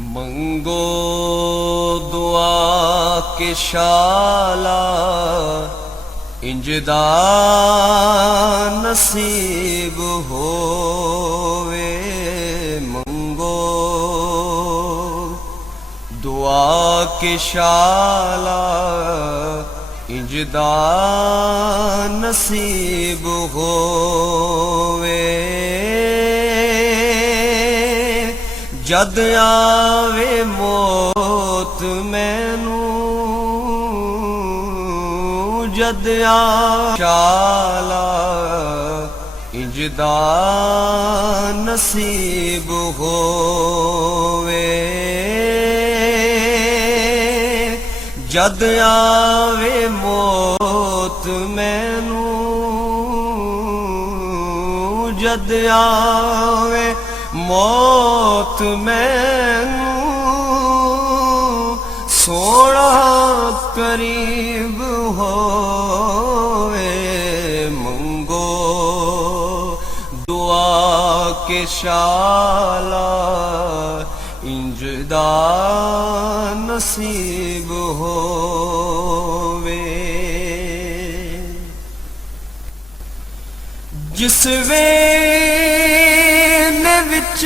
मंगो दुआ के शाला इंजदा नसीब होवे। मंगो दुआ के शाला इंजदा नसीब होवे। जद आवे मौत मैनू जद शाला इंजदा नसीब होवे। जद आवे मौत मैनू जद आवे मौत मैनू सोना करीब होवे। मंगो दुआ के शाला इंजदा नसीब होवे। जिस विच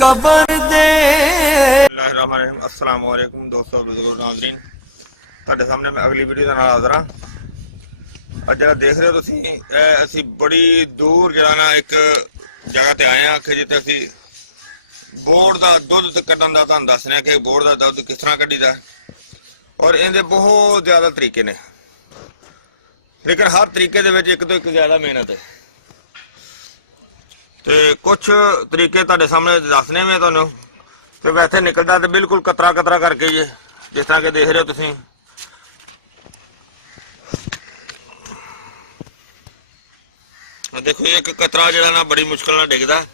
कबर दे। अस्सलाम वालेकुम दोस्तों नाज़रीन, ਤੁਹਾਡੇ ਸਾਹਮਣੇ मैं अगली वीडियो ਦੇ ਨਾਲ ਹਾਜ਼ਰ ਹਾਂ। ਅੱਜ ਜਿਹੜਾ ਦੇਖ ਰਹੇ ਹੋ ਤੁਸੀਂ, ਅਸੀਂ ਬੜੀ ਦੂਰ ਜਿਹੜਾ ਨਾ ਇੱਕ ਜਗ੍ਹਾ ਤੇ ਆਏ ਹਾਂ ਕਿ ਜਿੱਥੇ ਅਸੀਂ ਬੋੜ ਦਾ ਦੁੱਧ ਕੱਢਣ ਦਾ ਤੁਹਾਨੂੰ ਦੱਸ ਰਿਹਾ ਕਿ ਬੋੜ ਦਾ ਦੁੱਧ ਕਿਸ ਤਰ੍ਹਾਂ ਕੱਢੀਦਾ, ਔਰ ਇਹਦੇ ਬਹੁਤ ਜ਼ਿਆਦਾ ਤਰੀਕੇ ਨੇ, ਲੇਕਿਨ ਹਰ ਤਰੀਕੇ ਦੇ ਵਿੱਚ ਇੱਕ ਤੋਂ ਇੱਕ ਜ਼ਿਆਦਾ ਮਿਹਨਤ ਹੈ। ਤੇ ਕੁਛ ਤਰੀਕੇ ਤੁਹਾਡੇ ਸਾਹਮਣੇ ਦੱਸਨੇ ਮੈਂ ਤੁਹਾਨੂੰ। ਤੇ ਵੈਸੇ ਨਿਕਲਦਾ ਤੇ ਬਿਲਕੁਲ ਕਤਰਾ ਕਤਰਾ ਕਰਕੇ ਜੇ, ਜਿਸ ਤਰ੍ਹਾਂ ਕਿ ਦੇਖ ਰਹੇ ਹੋ ਤੁਸੀਂ। ਦੇਖੋ ਇੱਕ ਕਤਰਾ ਜਿਹੜਾ ਨਾ ਬੜੀ ਮੁਸ਼ਕਲ ਨਾਲ ਡਿੱਗਦਾ।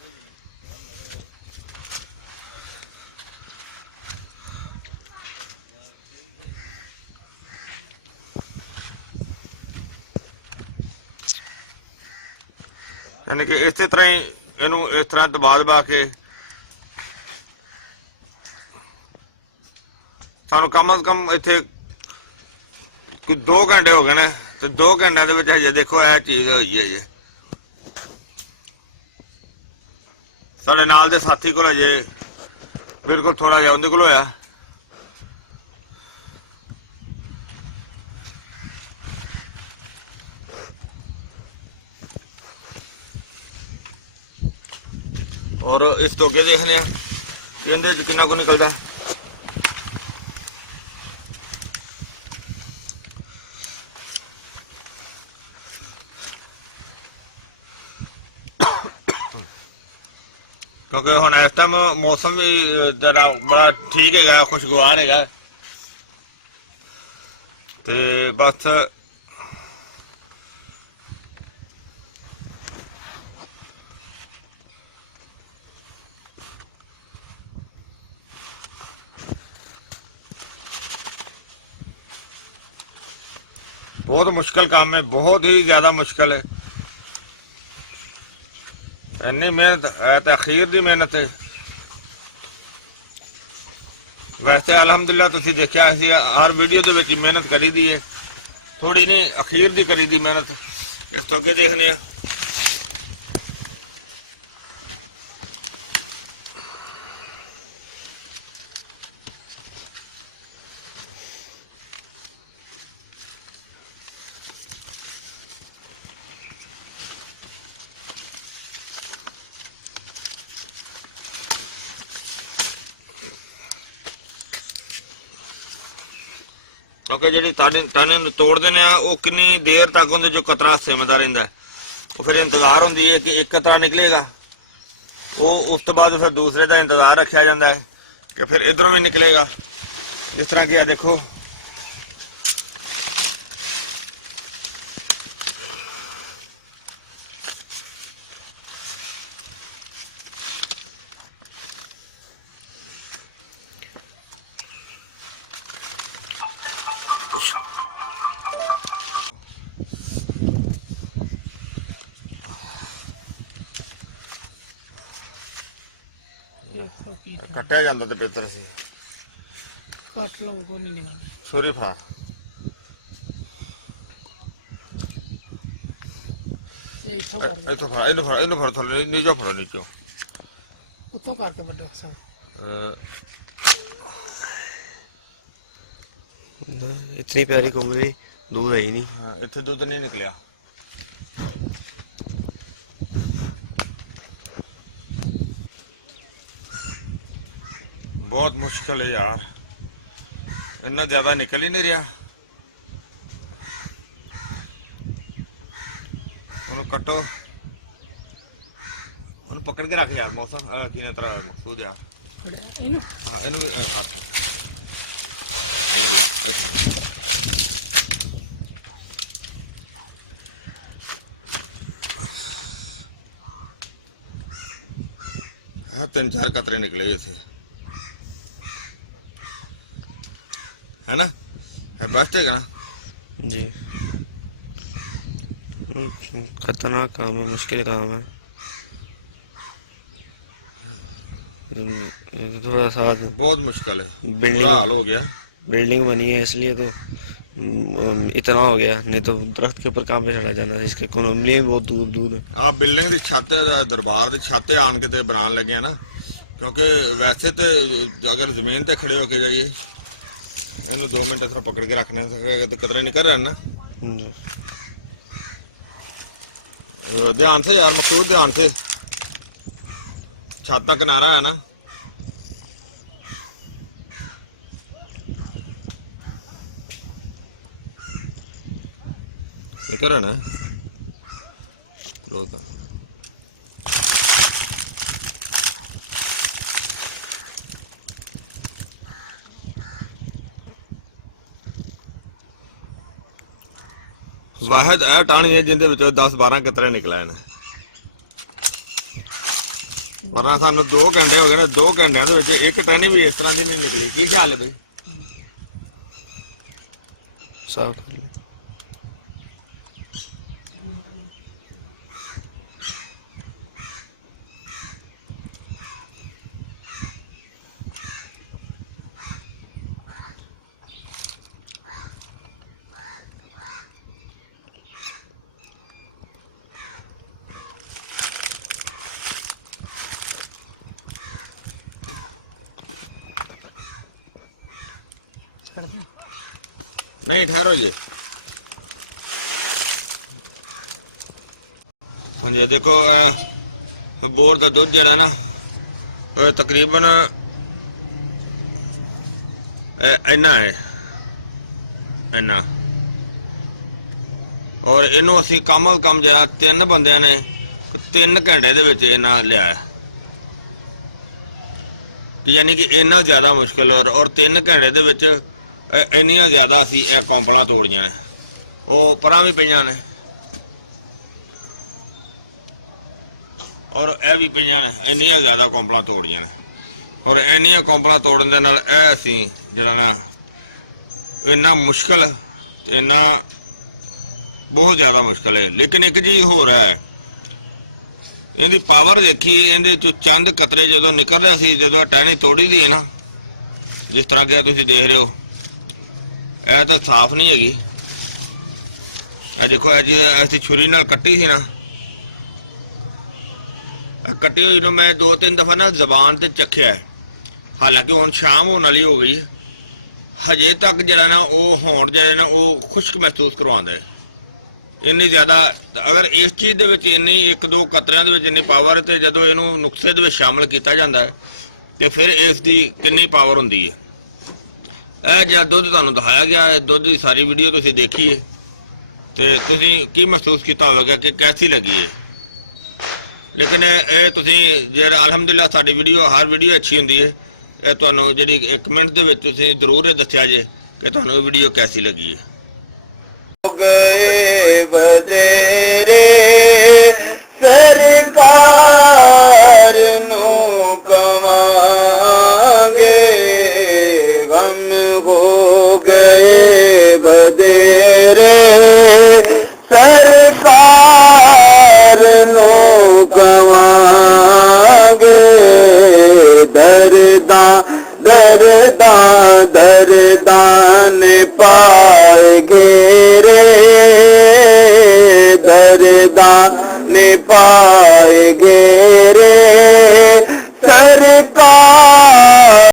यानी कि इस तरह ही इनू इस तरह दबा के सानू कम अज कम इत्थे 2 घंटे हो गए ने। तो 2 घंटे के हजे देखो यह चीज हुई है जी। साडे नाल दे साथी को हजे बिल्कुल थोड़ा जिहा उहदे कोल होया। और इस तो अगे देखने कि इहदे च किन्ना कुछ निकलदा। क्योंकि हुण इस टाइम मौसम भी जरा बड़ा ठीक है, खुशगवार है। तो बस बहुत मुश्किल काम है, बहुत ही ज्यादा मुश्किल है। इन्नी मेहनत है तो अखीर की मेहनत है। वैसे अलहमदुलिल्लाह तुसीं देखिया असीं हर वीडियो दे विच मेहनत करी दी है, थोड़ी नहीं अखीर की करी दी मेहनत। इस तो अगे देखने क्योंकि जी टन तोड़ते हैं वो कितनी देर तक उन्हें जो कतरा सिमदा रहा है, तो फिर इंतजार होंगी है कि एक कतरा निकलेगा, वो उस तो बाद फिर दूसरे का इंतजार रखा जाता है कि फिर इधरों भी निकलेगा। इस तरह किया देखो ਦੇਖੋ ਕੀ ਕੱਟਿਆ ਜਾਂਦਾ ਤੇ ਬਿਹਤਰ ਸੀ। ਕੱਟ ਲਓ ਕੋਈ ਨਹੀਂ ਨਿਕਲਦਾ। ਸੋਰੀ ਫਾ ਇਹ ਇੱਥੋਂ ਕਰ ਦਿਓ। ਇੱਥੋਂ ਫੜ, ਇਹਨੂੰ ਫੜ ਥੱਲੇ ਨੀਚੋਂ ਫੜੋ ਨੀਚੋਂ। ਉੱਥੋਂ ਕਰਕੇ ਵੱਡੋ ਅਕਸਰ इतनी प्यारी कोमली दूध है ही नहीं। ਹਾਂ ਇੱਥੇ ਦੁੱਧ ਨਹੀਂ ਨਿਕਲਿਆ। ਬਹੁਤ ਮੁਸ਼ਕਲ ਹੈ ਯਾਰ, ਇੰਨਾ ਜ਼ਿਆਦਾ ਨਿਕਲ ਹੀ ਨਹੀਂ ਰਿਹਾ। ਉਹਨੂੰ ਕੱਟੋ, ਉਹਨੂੰ ਪਕੜ ਕੇ ਰੱਖ ਯਾਰ। ਮੌਸਮ ਕਿਨੇ ਤਰ੍ਹਾਂ ਮਕਸੂਦ ਆ। ਫੜਿਆ ਇਹਨੂੰ। ਹਾਂ ਇਹਨੂੰ ਵੀ ਹੱਥ तीन चार कतरे निकले इसे, है ना? है बेस्ट है ना जी। खतरनाक काम है, मुश्किल काम है। थोड़ा सा बहुत मुश्किल है, बिल्डिंग हाल हो गया। बिल्डिंग बनी है इसलिए तो इतना हो गया, नहीं तो दरख्त के ऊपर काम पे चढ़ा जाना। इसके कोनमली बहुत दूर दूर है। आप बिल्डिंग की छत, दरबार की छत आन के बनाने लगे ना, क्योंकि वैसे तो अगर जमीन पे खड़े होके जाइए, इन 2 मिनट थोड़ा पकड़ के रखने तो कतरे निकल रहे ना। ध्यान से यार मकसूद, ध्यान से। छत का किनारा है ना, निकल रहा ना लोग। वाहिद ਇਹ ਟਾਣੀ ਹੈ ਜਿੰਦੇ ਵਿੱਚੋਂ 10-12 ਕਿਤਰੇ ਨਿਕਲੇ ਨੇ। ਪਰ ਸਾਨੂੰ 2 ਘੰਟੇ ਹੋ ਗਏ ਨੇ, 2 ਘੰਟਿਆਂ ਦੇ ਵਿੱਚ ਇੱਕ ਟਾਣੀ ਵੀ ਇਸ ਤਰ੍ਹਾਂ ਦੀ ਨਹੀਂ ਨਿਕਲੀ। ਕੀ ਖਿਆਲ ਹੈ ਬਈ? साफ कर ले। नहीं ठहरो जी। हाँ जी देखो, बोर का दूध जरा ना तकरीबन इन्ना है, इन्ना। और इनू असी कम अज कम जरा 3 बंदे ने 3 घंटे दे विच इन्ना लिया है, यानी कि इन्ना ज़्यादा मुश्किल। और 3 घंटे दे विच ਇੰਨੀਆਂ ਜ਼ਿਆਦਾ ਅਸੀਂ ਇਹ ਕੌਂਪਲਾਂ ਤੋੜੀਆਂ ਨੇ, ਉਹ ਪਰਾਂ ਵੀ ਪਈਆਂ ਨੇ ਔਰ ਇਹ ਵੀ ਪਈਆਂ ਨੇ। ਇੰਨੀਆਂ ਜ਼ਿਆਦਾ ਕੌਂਪਲਾਂ ਤੋੜੀਆਂ ਨੇ, ਔਰ ਇੰਨੀਆਂ ਕੌਂਪਲਾਂ ਤੋੜਨ ਦੇ ਨਾਲ ਇਹ ਅਸੀਂ ਜਿਹੜਾ ਨਾ ਇੰਨਾ ਮੁਸ਼ਕਲ, ਇੰਨਾ ਬਹੁਤ ਜ਼ਿਆਦਾ ਮੁਸ਼ਕਲ ਹੈ। ਲੇਕਿਨ ਇੱਕ ਚੀਜ਼ ਹੋਰ ਹੈ, ਇਹਦੀ ਪਾਵਰ ਦੇਖੀ, ਇਹਦੇ ਚੋਂ ਚੰਦ ਕਤਰੇ ਜਦੋਂ ਨਿਕਲ ਰਹੇ ਸੀ, ਜਦੋਂ ਟਹਿਣੀ ਤੋੜੀ ਦੀ ਹੈ ਨਾ, ਜਿਸ ਤਰ੍ਹਾਂ ਕਿ ਤੁਸੀਂ ਦੇਖ ਰਹੇ ਹੋ, ਇਹ ਤਾਂ ਸਾਫ਼ ਨਹੀਂ ਹੈਗੀ। ਇਹ ਦੇਖੋ, ਇਹ ਜੀ ਅਸੀਂ ਛੁਰੀ ਨਾਲ ਕੱਟੀ ਸੀ ਨਾ, ਕੱਟੀ ਹੋਈ ਨੂੰ ਮੈਂ 2-3 ਦਫਾ ਨਾ ਜ਼ਬਾਨ ਤੇ ਚੱਖਿਆ। ਹਾਲਾਂਕਿ ਹੁਣ ਸ਼ਾਮ ਹੋਣ ਵਾਲੀ ਹੋ ਗਈ, ਹਜੇ ਤੱਕ ਜਿਹੜਾ ਨਾ ਉਹ ਹੋਣ ਜਿਹੜਾ ਨਾ ਉਹ ਖੁਸ਼ਕ ਮਹਿਸੂਸ ਕਰਵਾਉਂਦਾ ਹੈ। ਇੰਨੀ ਜ਼ਿਆਦਾ, ਅਗਰ ਇਸ ਚੀਜ਼ ਦੇ ਵਿੱਚ ਇੰਨੀ 1-2 ਕਤਰਿਆਂ ਦੇ ਵਿੱਚ ਇੰਨੀ ਪਾਵਰ, ਤੇ ਜਦੋਂ ਇਹਨੂੰ ਨੁਕਸੇ ਦੇ ਵਿੱਚ ਸ਼ਾਮਲ ਕੀਤਾ ਜਾਂਦਾ ਹੈ ਤੇ ਫਿਰ ਇਸ ਦੀ ਕਿੰਨੀ ਪਾਵਰ ਹੁੰਦੀ ਹੈ। ਇਹ ਜਿਹੜਾ ਦੁੱਧ ਤੁਹਾਨੂੰ ਦਿਖਾਇਆ ਗਿਆ ਹੈ, ਦੁੱਧ ਦੀ ਸਾਰੀ ਵੀਡੀਓ ਤੁਸੀਂ ਦੇਖੀ ਹੈ ਤੇ ਤੁਸੀਂ ਕੀ ਮਹਿਸੂਸ ਕੀਤਾ ਹੋਵੇਗਾ ਕਿ ਕੈਸੀ ਲੱਗੀ ਹੈ। ਲੇਕਿਨ ਇਹ ਤੁਸੀਂ ਜਿਹੜਾ ਅਲਹਮਦੁਲਿਲਾ ਸਾਡੀ ਵੀਡੀਓ, ਹਰ ਵੀਡੀਓ ਅੱਛੀ ਹੁੰਦੀ ਹੈ। ਇਹ ਤੁਹਾਨੂੰ ਜਿਹੜੀ 1 ਮਿੰਟ ਦੇ ਵਿੱਚ ਤੁਸੀਂ ਜ਼ਰੂਰ ਇਹ ਦੱਸਿਆ ਜੇ ਕਿ ਤੁਹਾਨੂੰ ਇਹ ਵੀਡੀਓ ਕੈਸੀ ਲੱਗੀ ਹੈ। ਗਏ ਬਦੇਰੇ ਸਰਕਾਰ ਨੂੰ ਕਵਾਂਗੇ, ਗਮ ਹੋ ਗਏ ਬਦੇਰੇ ਸਰਕਾਰ ਨੂੰ ਕਵਾਂਗੇ, दरदान पाएगे रे दरदान पाएगे